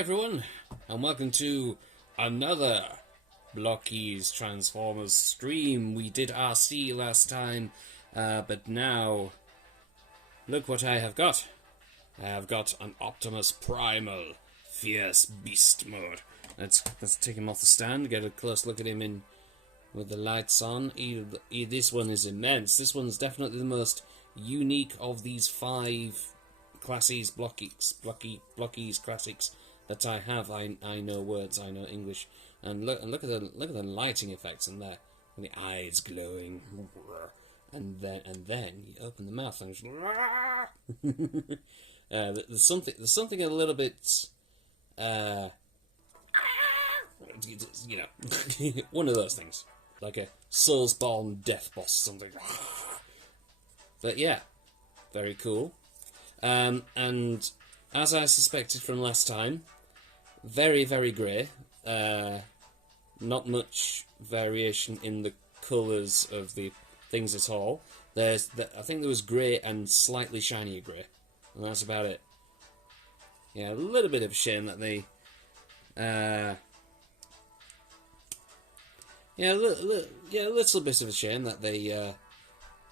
everyone, and welcome to another Blokees Transformers stream. We did RC last time, but now look what I have got. I have got an Optimus Primal Fierce Beast Mode. Let's take him off the stand, get a close look at him in with the lights on. This one is immense. This one's definitely the most unique of these 5 classes, Blokees classics that I have. I know words, I know English, and look at the lighting effects in there, and the eyes glowing, and then you open the mouth and there's something a little bit you know one of those things, like a Soulsborne death boss or something. But yeah, very cool. And as I suspected from last time, very, very grey. Not much variation in the colours of the things at all. I think there was grey and slightly shinier grey, and that's about it. Yeah, a little bit of a shame that they... a little bit of a shame that they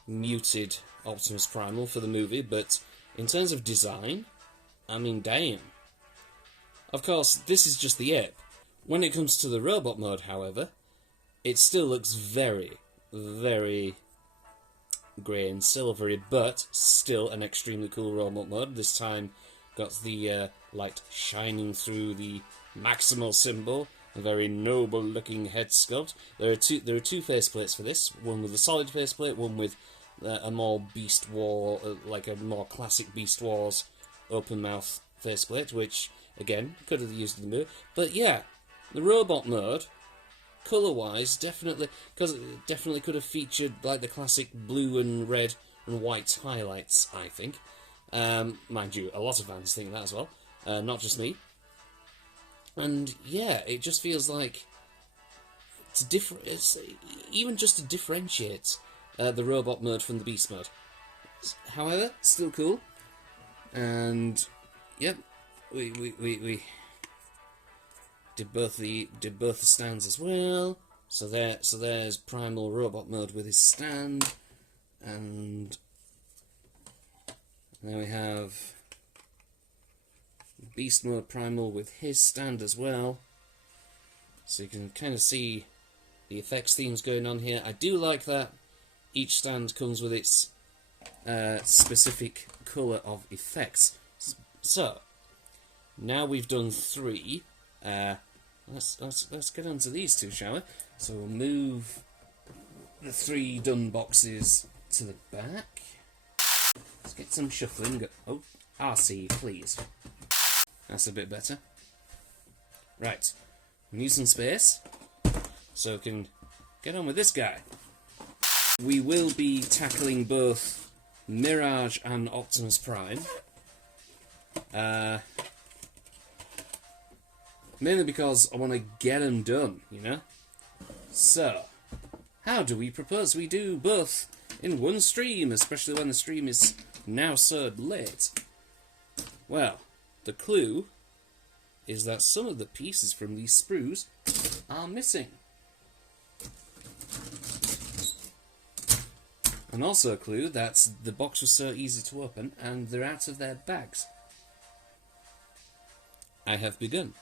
muted Optimus Primal for the movie, but in terms of design, I mean, damn. Of course, this is just the ape. When it comes to the robot mode, however, it still looks very, very grey and silvery, but still an extremely cool robot mode. This time got the light shining through the maximal symbol, a very noble looking head sculpt. There are two faceplates for this, one with a solid faceplate, one with a more Beast War, like a more classic Beast Wars open mouth faceplate, which again could have used in the movie. But yeah, the robot mode, colour-wise, definitely could have featured like the classic blue and red and white highlights, I think. Mind you, a lot of fans think that as well, not just me. And yeah, it just feels like it's even just to differentiate the robot mode from the beast mode. However, still cool. And yep, we did both the stands as well. So there's Primal robot mode with his stand, and then we have Beast Mode Primal with his stand as well. So you can kind of see the effects themes going on here. I do like that each stand comes with its specific colour of effects. So now we've done 3. Let's get on to these 2, shall we? So we'll move the 3 done boxes to the back. Let's get some shuffling. Oh, RC, please. That's a bit better. Right, we need some space, so we can get on with this guy. We will be tackling both Mirage and Optimus Prime. Mainly because I want to get them done, you know? So, how do we propose we do both in one stream, especially when the stream is now so late? Well, the clue is that some of the pieces from these sprues are missing. And also a clue that the box was so easy to open and they're out of their bags. I have begun.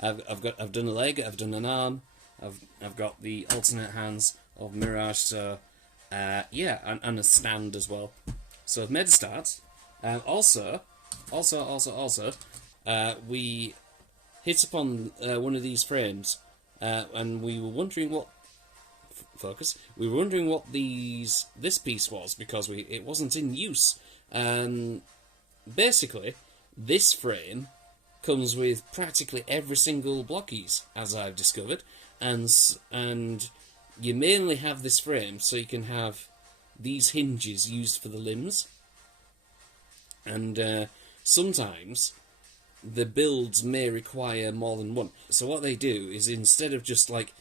I've done a leg, I've done an arm, I've got the alternate hands of Mirage, so yeah, and a stand as well. So I've made a start. Also, we hit upon one of these frames, and we were wondering what We were wondering what this piece was, because it wasn't in use. Basically, this frame comes with practically every single Blokees, as I've discovered, and you mainly have this frame so you can have these hinges used for the limbs, and sometimes the builds may require more than one. So what they do is, instead of just like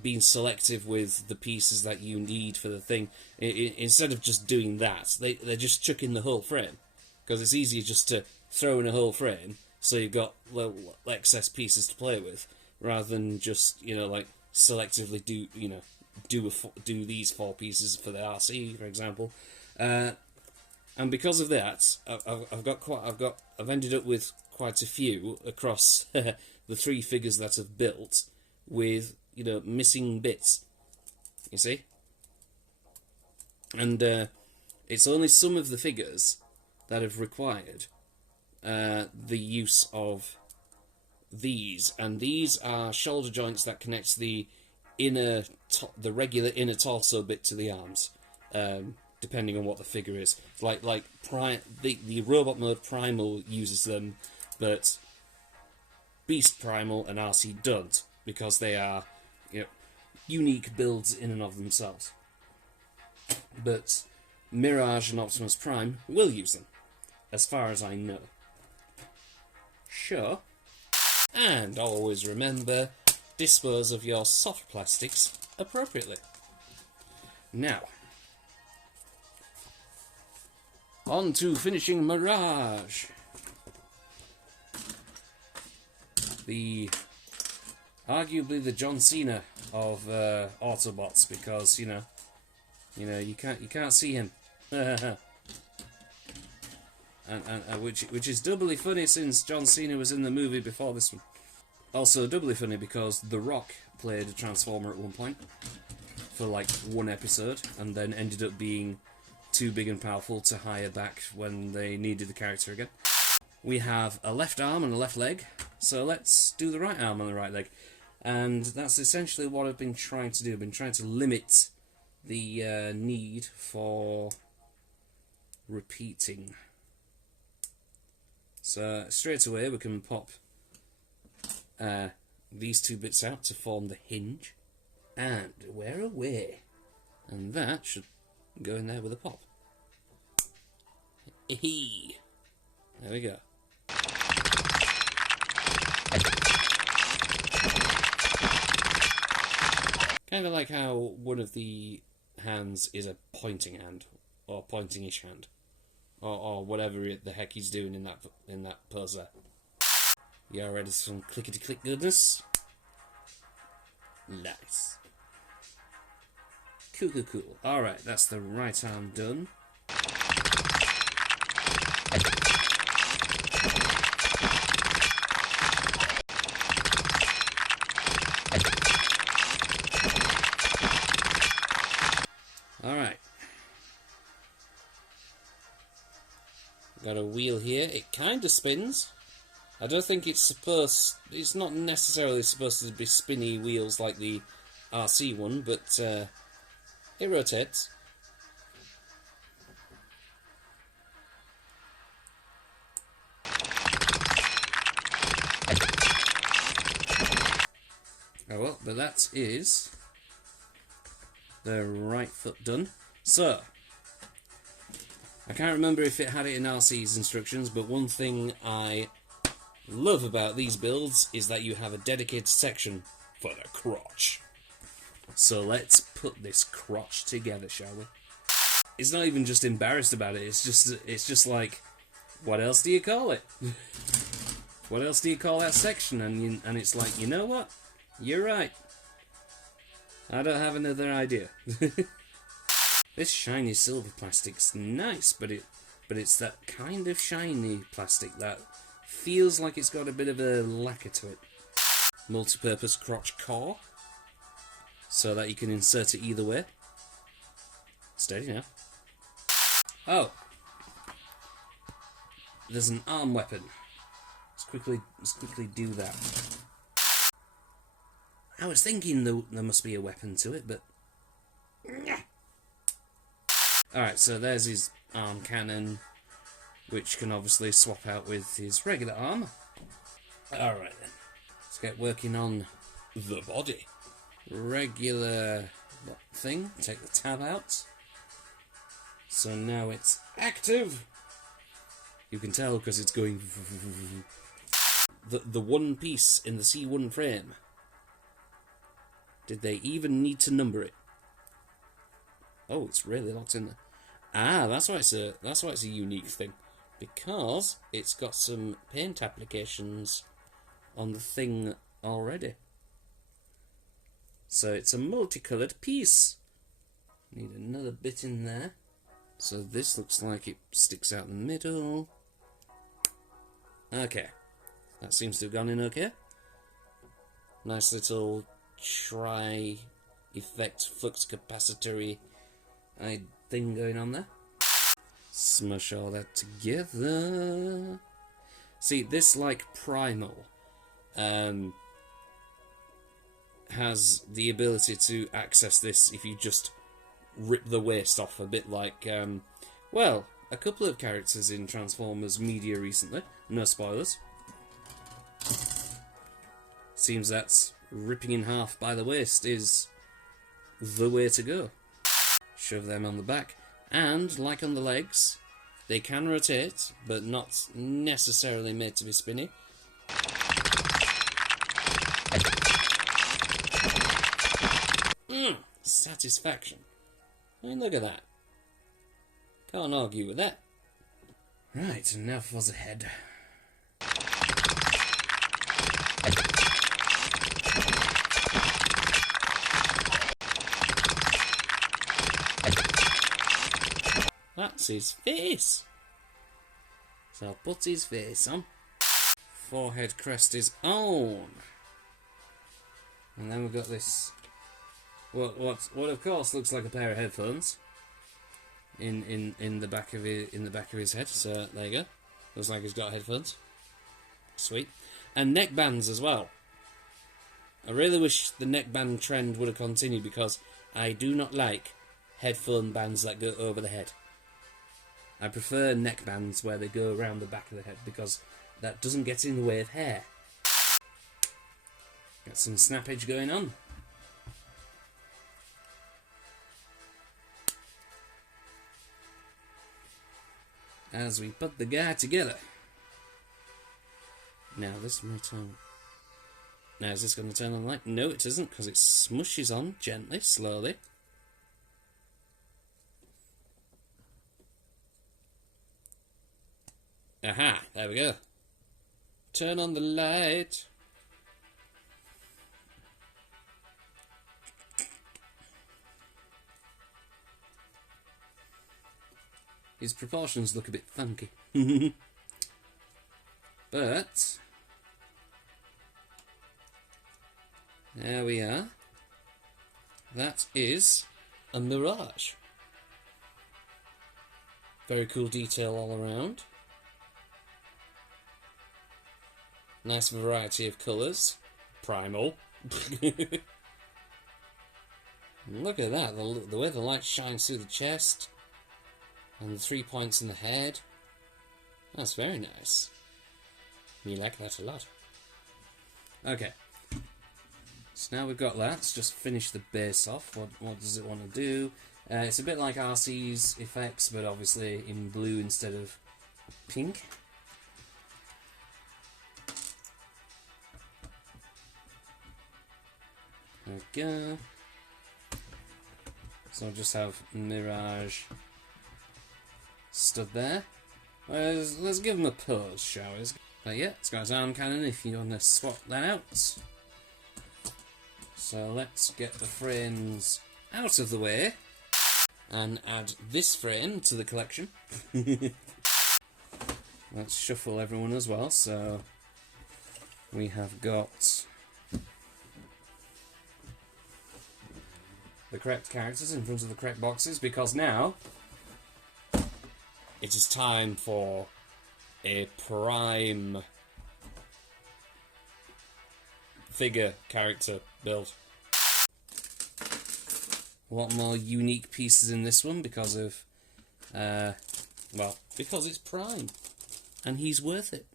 being selective with the pieces that you need for the thing, instead of just doing that, they just chuck in the whole frame, because it's easier just to throw in a whole frame, so you've got little excess pieces to play with, rather than just, you know, like selectively do, you know, do these 4 pieces for the RC, for example. And because of that, I've ended up with quite a few across the 3 figures that I've built with, you know, missing bits. You see? And it's only some of the figures that have required the use of these, and these are shoulder joints that connects the regular inner torso bit to the arms, depending on what the figure is. The robot mode Primal uses them, but Beast Primal and RC don't, because they are, you know, unique builds in and of themselves. But Mirage and Optimus Prime will use them, as far as I know. Sure. And always remember, dispose of your soft plastics appropriately. Now, on to finishing Mirage. Arguably the John Cena of Autobots, because you you can't see him, and which is doubly funny since John Cena was in the movie before this one. Also doubly funny because The Rock played a Transformer at one point for like 1 episode, and then ended up being too big and powerful to hire back when they needed the character again. We have a left arm and a left leg, so let's do the right arm and the right leg. And that's essentially what I've been trying to do. I've been trying to limit the need for repeating. So straight away we can pop these 2 bits out to form the hinge, and we're away. And that should go in there with a pop. Eehee. There we go. Kind of like how one of the hands is a pointing hand, or pointing-ish hand, or whatever the heck he's doing in that pose there. You all ready for some clickety-click goodness? Nice. Cool, cool, cool. Alright, that's the right arm done. Alright. Got a wheel here. It kind of spins. I don't think it's not necessarily supposed to be spinny wheels like the RC one, but it rotates. Oh well, but that is the right foot done. So, I can't remember if it had it in RC's instructions, but one thing I love about these builds is that you have a dedicated section for the crotch. So let's put this crotch together, shall we? It's not even just embarrassed about it, it's just like, what else do you call it? What else do you call that section? And it's like, you know what? You're right. I don't have another idea. This shiny silver plastic's nice, but it's that kind of shiny plastic that feels like it's got a bit of a lacquer to it. Multi-purpose crotch core, so that you can insert it either way. Steady now. Oh, there's an arm weapon. Let's quickly do that. I was thinking there must be a weapon to it, but alright, so there's his arm cannon, which can obviously swap out with his regular arm. Alright then, let's get working on the body. Regular thing, take the tab out. So now it's active. You can tell because it's going. The one piece in the C1 frame. Did they even need to number it? Oh, it's really locked in there. Ah, that's why it's a unique thing, because it's got some paint applications on the thing already. So it's a multicoloured piece. Need another bit in there. So this looks like it sticks out in the middle. Okay, that seems to have gone in okay. Nice little tri-effect flux capacitor thing going on there. Smush all that together. See, this, like Primal, has the ability to access this if you just rip the waist off, a bit like, well, a couple of characters in Transformers media recently. No spoilers. Seems that ripping in half by the waist is the way to go. Shove them on the back. And, like on the legs, they can rotate, but not necessarily made to be spinny. Satisfaction. I mean, look at that. Can't argue with that. Right, and now for the head. That's his face. So I'll put his face on. Forehead crest is on. And then we've got this, what of course looks like a pair of headphones in the back of his head. So there you go. Looks like he's got headphones. Sweet. And neck bands as well. I really wish the neck band trend would have continued, because I do not like headphone bands that go over the head. I prefer neck bands where they go around the back of the head, because that doesn't get in the way of hair. Got some snappage going on. As we put the guy together. Now this may turn. Now is this going to turn on the light? No, it isn't, because it smushes on gently, slowly. Aha, there we go. Turn on the light. His proportions look a bit funky. But there we are. That is a Mirage. Very cool detail all around. Nice variety of colours. Primal. Look at that, the way the light shines through the chest. And the 3 points in the head. That's very nice. You like that a lot. Okay. So now we've got that. Let's just finish the base off. What does it want to do? It's a bit like RC's effects, but obviously in blue instead of pink. There we go. So I'll just have Mirage stood there. Let's give him a pose, shall we? But yeah, it's got his arm cannon if you want to swap that out. So let's get the frames out of the way and add this frame to the collection. Let's shuffle everyone as well. So we have got the correct characters in front of the correct boxes, because now it is time for a Prime figure character build. A lot more unique pieces in this one because of, well, because it's Prime, and he's worth it.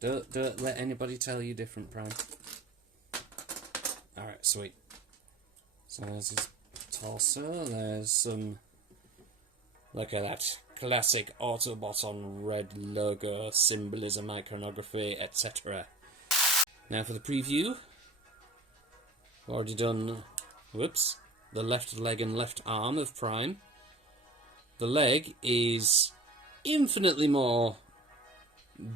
Don't let anybody tell you different, Prime. Alright, sweet. So there's his torso, there's some... Look at that. Classic Autobot on red logo, symbolism, iconography, etc. Now for the preview. We've already done, whoops, the left leg and left arm of Prime. The leg is infinitely more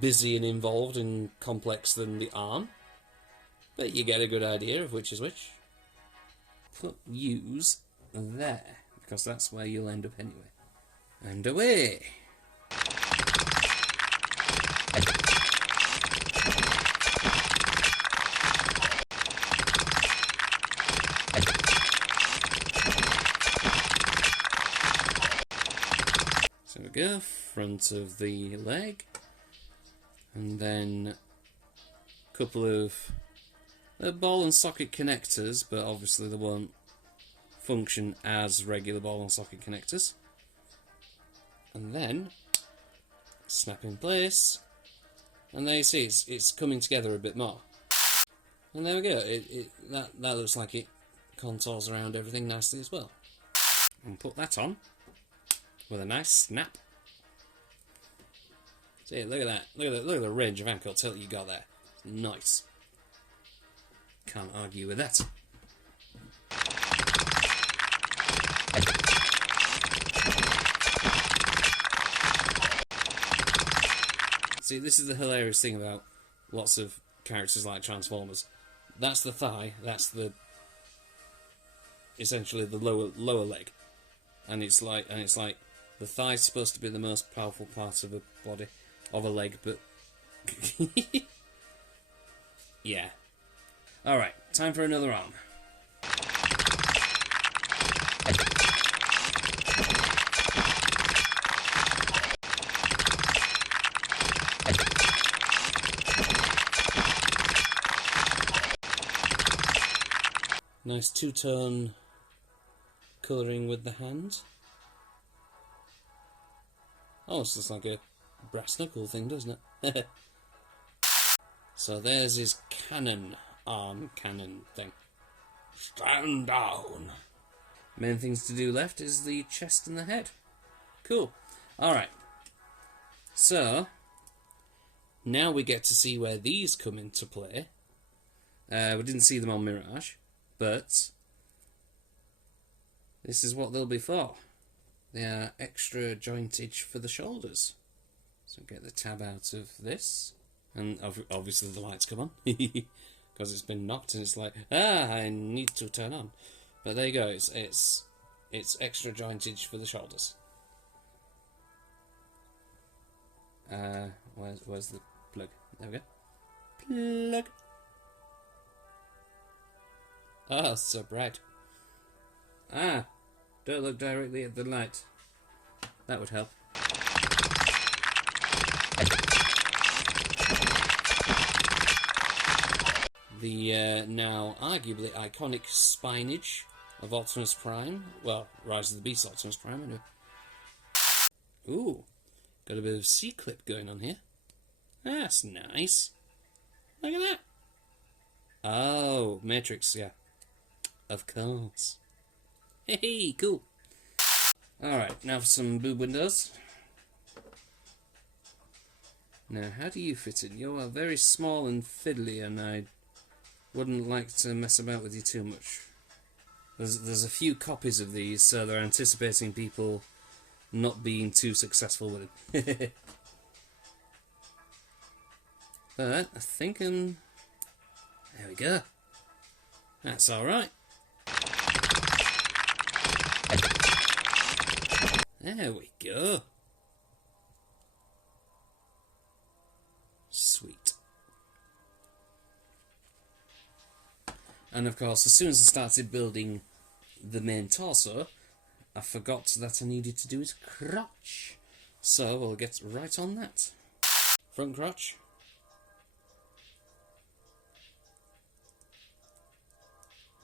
busy and involved and complex than the arm, but you get a good idea of which is which. Put use there, because that's where you'll end up anyway. And away! So we go, front of the leg, and then a couple of ball and socket connectors, but obviously they won't function as regular ball and socket connectors. And then snap in place, and there you see it's coming together a bit more. And there we go. That looks like it contours around everything nicely as well. And put that on with a nice snap. See, look at that. Look at the range of ankle tilt you got there. Nice. Can't argue with that. See, this is the hilarious thing about lots of characters like Transformers. That's the thigh. That's essentially the lower leg, and it's like the thigh's supposed to be the most powerful part of a body, of a leg, but yeah. All right, time for another arm. Nice two-tone colouring with the hand. Almost looks like a brass knuckle thing, doesn't it? So there's his arm cannon thing. Stand down. Main things to do left is the chest and the head. Cool. Alright. So, now we get to see where these come into play. We didn't see them on Mirage, but this is what they'll be for. They are extra jointage for the shoulders. So get the tab out of this, and obviously the lights come on because it's been knocked and it's like, I need to turn on. But there you go. It's extra jointage for the shoulders. Where's the plug? There we go. Plug. Oh, so bright. Don't look directly at the light. That would help. The now arguably iconic spinage of Optimus Prime. Well, Rise of the Beasts Optimus Prime, anyway. Ooh, got a bit of C-clip going on here. That's nice. Look at that. Oh, Matrix, yeah. Of course. Hey, cool. Alright, now for some boob windows. Now, how do you fit in? You are very small and fiddly, and I wouldn't like to mess about with you too much. There's a few copies of these, so they're anticipating people not being too successful with it. But I think there we go. That's alright. There we go. Sweet. And of course, as soon as I started building the main torso, I forgot that I needed to do his crotch. So we'll get right on that. Front crotch.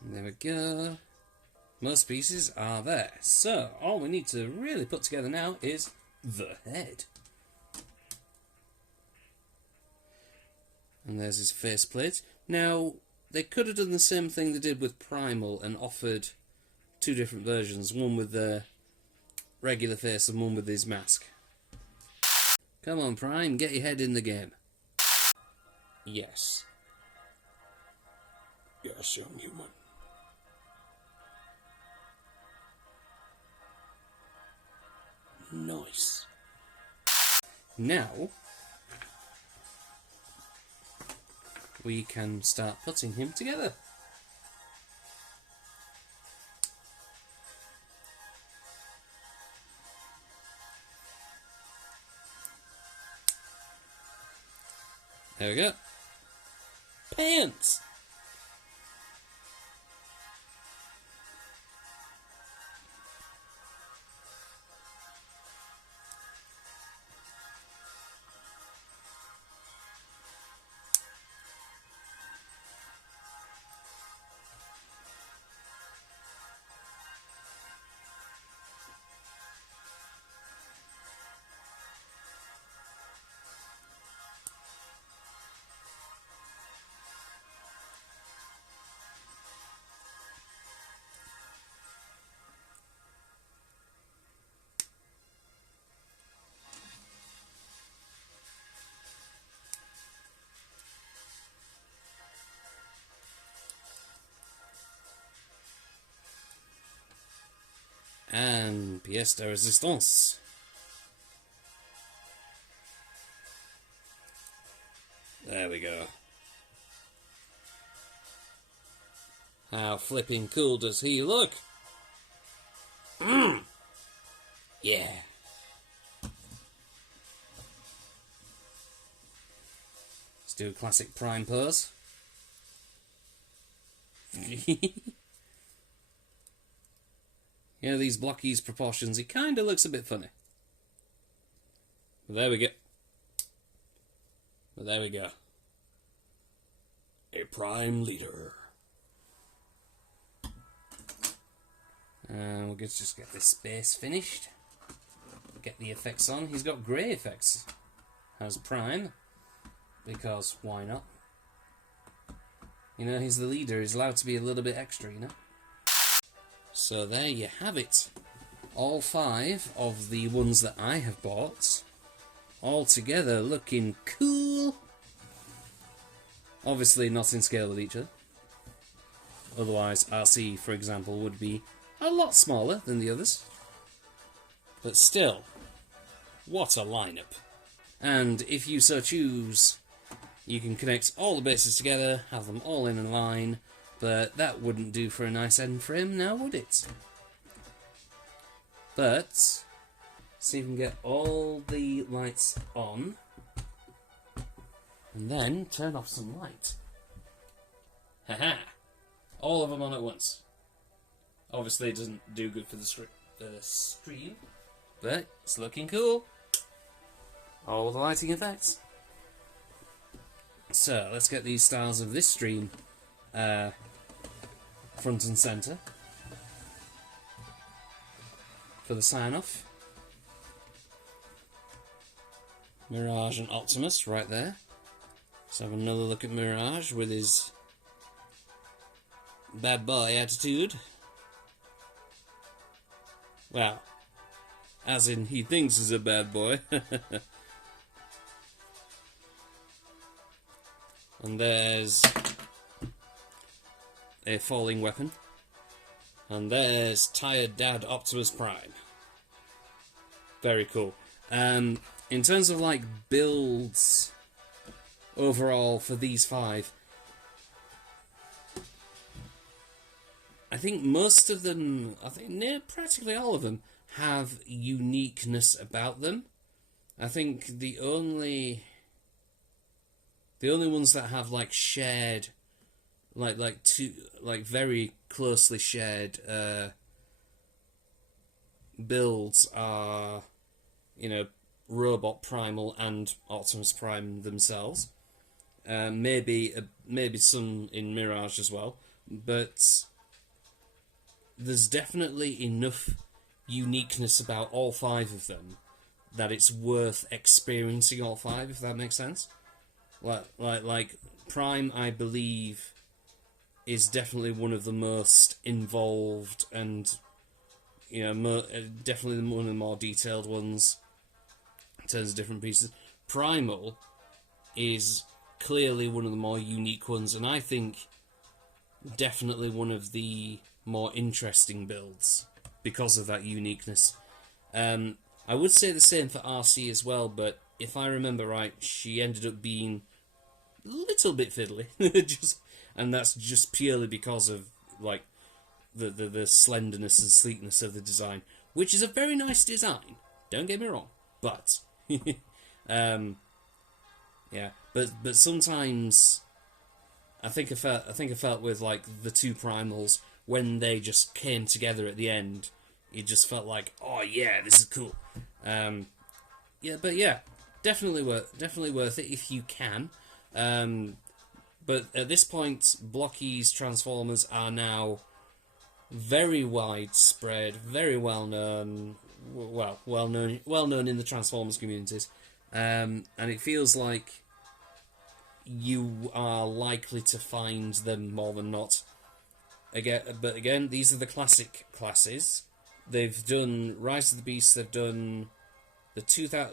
And there we go. Most pieces are there. So, all we need to really put together now is the head. And there's his faceplate. Now, they could have done the same thing they did with Primal and offered two different versions. One with the regular face and one with his mask. Come on, Prime, get your head in the game. Yes. Yes, young human. Nice. Now, we can start putting him together. There we go. Pants! And pièce de résistance. There we go. How flipping cool does he look? Yeah. Let's do a classic Prime pose. You know, these Blokees proportions, he kind of looks a bit funny. But there we go. But there we go. A Prime leader. We'll just get this base finished. Get the effects on. He's got grey effects as Prime, because why not? You know, he's the leader. He's allowed to be a little bit extra, you know? So there you have it. All 5 of the ones that I have bought, all together looking cool. Obviously not in scale with each other. Otherwise, RC, for example, would be a lot smaller than the others. But still, what a lineup. And if you so choose, you can connect all the bases together, have them all in a line, but that wouldn't do for a nice end frame now, would it? But, see if we can get all the lights on, and then turn off some light. Haha! All of them on at once. Obviously it doesn't do good for the stream, but it's looking cool. All the lighting effects. So, let's get these stars of this stream front and centre for the sign-off. Mirage and Optimus right there. Let's have another look at Mirage with his bad boy attitude. Well, as in he thinks he's a bad boy. And there's a falling weapon. And there's Tired Dad Optimus Prime. Very cool. In terms of like builds overall for these 5, I think most of them, practically all of them, have uniqueness about them. I think the only ones that have like shared, like very closely shared builds are, you know, Robot Primal and Optimus Prime themselves. Maybe some in Mirage as well, but there's definitely enough uniqueness about all 5 of them that it's worth experiencing all 5, if that makes sense. Like Prime, I believe, is definitely one of the most involved and, you know, definitely one of the more detailed ones in terms of different pieces. Primal is clearly one of the more unique ones, and I think definitely one of the more interesting builds because of that uniqueness. I would say the same for RC as well, but if I remember right, she ended up being a little bit fiddly, and that's just purely because of like the slenderness and sleekness of the design, which is a very nice design. Don't get me wrong, but yeah, but sometimes I think I felt with like the two primals when they just came together at the end, it just felt like, oh yeah, this is cool. Yeah, but yeah, definitely worth it if you can. But at this point, Blokees Transformers are now very widespread, very well known. Well known in the Transformers communities, and it feels like you are likely to find them more than not. Again, these are the classic classes. They've done Rise of the Beasts. They've done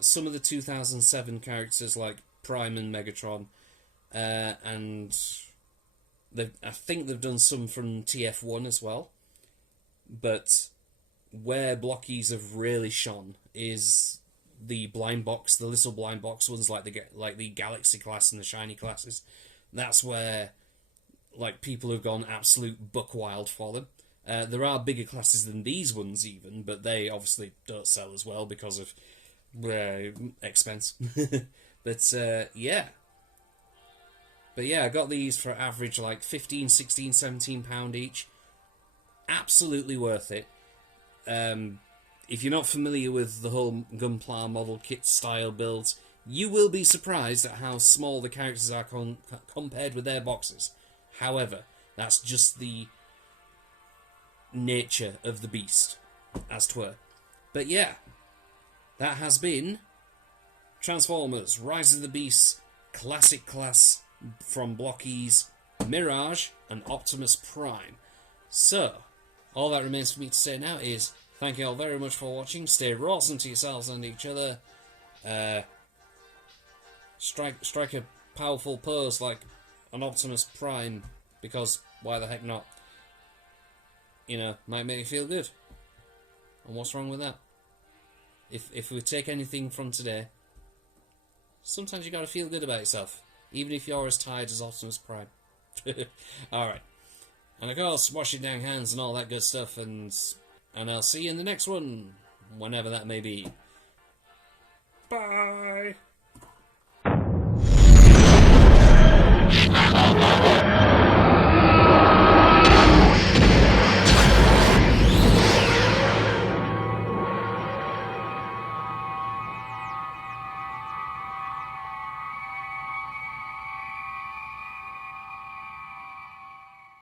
some of the 2007 characters like Prime and Megatron, and I think they've done some from TF1 as well. But where Blokees have really shone is the blind box, the little blind box ones like the Galaxy class and the Shiny classes. That's where like people have gone absolute buck wild for them. There are bigger classes than these ones even, but they obviously don't sell as well because of expense. But yeah. But yeah, I got these for average like £15, £16, £17 each. Absolutely worth it. If you're not familiar with the whole Gunpla model kit style builds, you will be surprised at how small the characters are compared with their boxes. However, that's just the nature of the beast, as 'twere. But yeah, that has been Transformers Rise of the Beasts Classic Class from Blokees, Mirage, and Optimus Prime. So, all that remains for me to say now is thank you all very much for watching. Stay awesome to yourselves and each other. Strike a powerful pose like an Optimus Prime, because why the heck not? You know, might make you feel good. And what's wrong with that? If we take anything from today, sometimes you gotta feel good about yourself, even if you're as tired as Optimus Prime. Alright. And of course, wash your dang hands and all that good stuff, and I'll see you in the next one, whenever that may be. Bye!